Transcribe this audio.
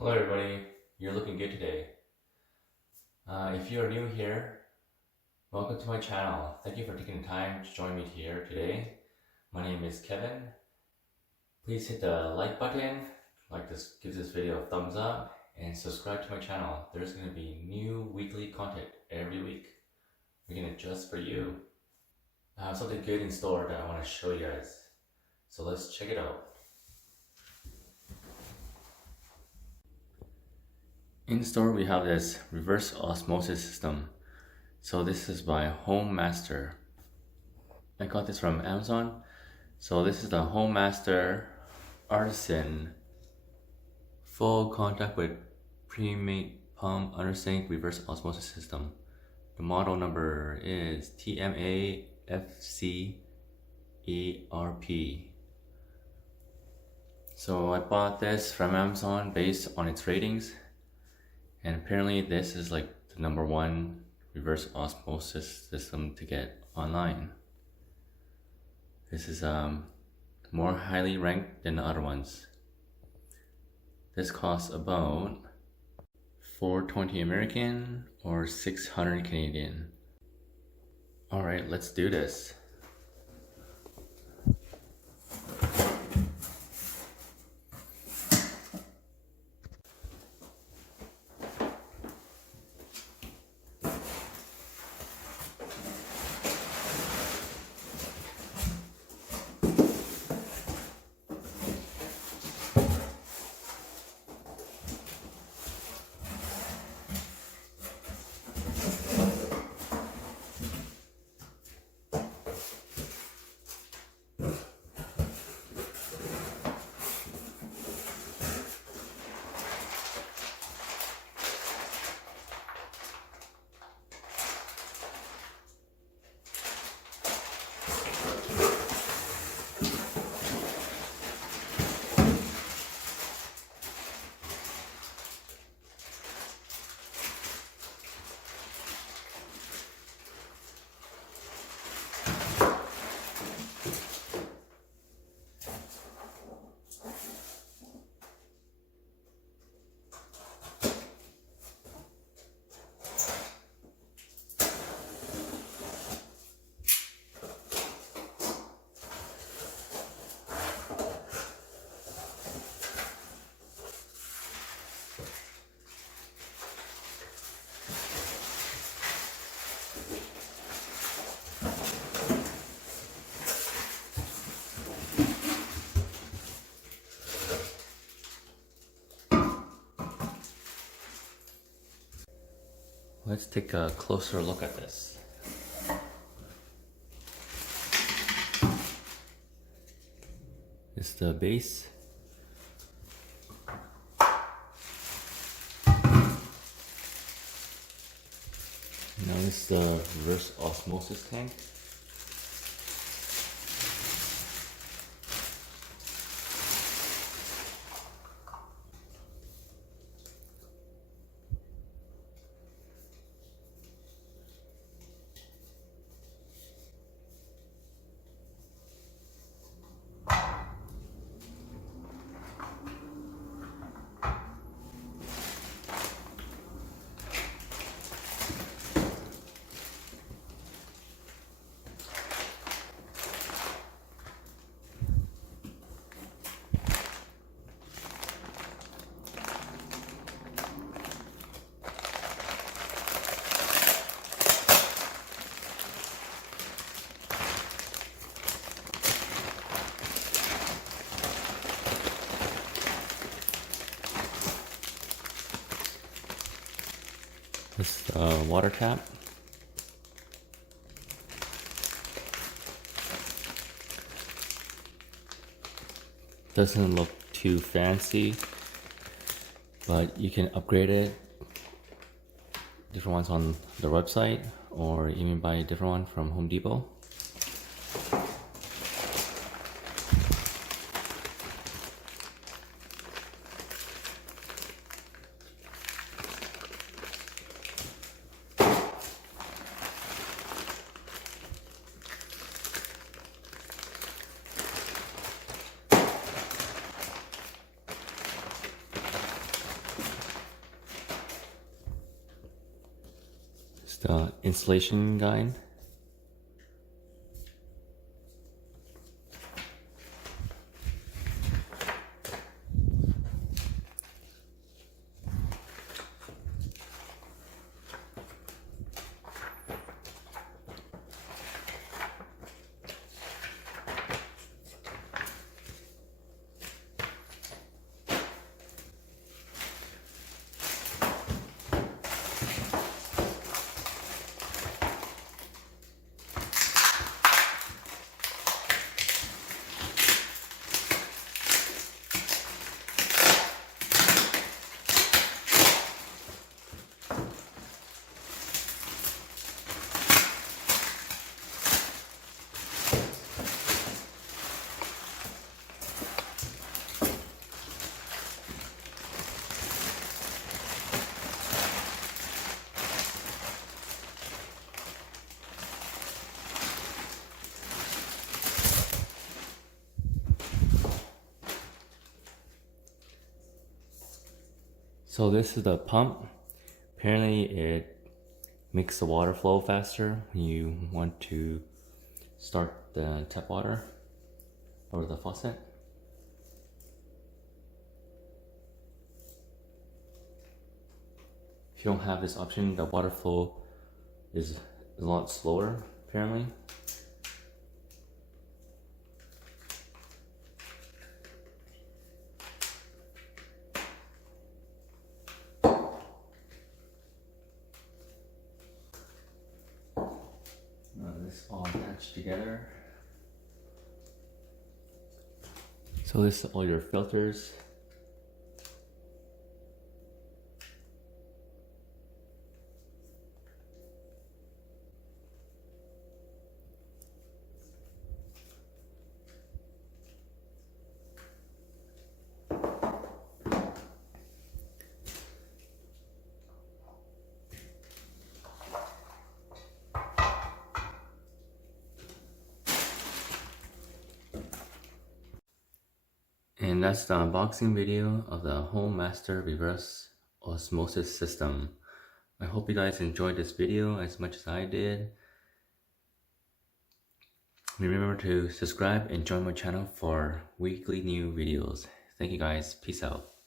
Hello everybody, you're looking good today. If you are new here, welcome to my channel. Thank you for taking the time to join me here today. My name is Kevin. Please hit the like button, give this video a thumbs up, and subscribe to my channel. There's going to be new weekly content every week. We're going to just for you. I have something good in store that I want to show you guys. So let's check it out. In store we have this reverse osmosis system. So this is by Master. I got this from Amazon. So this is the Master Artesian Full Contact with Permeate Pump Undersink reverse osmosis system. The model number is TMAFC-ERP. So I bought this from Amazon based on its ratings. And apparently this is like the #1 reverse osmosis system to get online. This is more highly ranked than the other ones. This costs about $420 American or 600 Canadian. Alright, let's do this. Let's take a closer look at this. It's the base. Now this is the reverse osmosis tank. This water tap. Doesn't look too fancy, but you can upgrade it. Different ones on the website, or even buy a different one from Home Depot. the installation guide. So this is the pump. Apparently it makes the water flow faster when you want to start the tap water or the faucet. If you don't have this option, the water flow is a lot slower, apparently. This all attached together. So this is all your filters. And that's the unboxing video of the Home Master Reverse Osmosis system. I hope you guys enjoyed this video as much as I did. Remember to subscribe and join my channel for weekly new videos. Thank you guys. Peace out.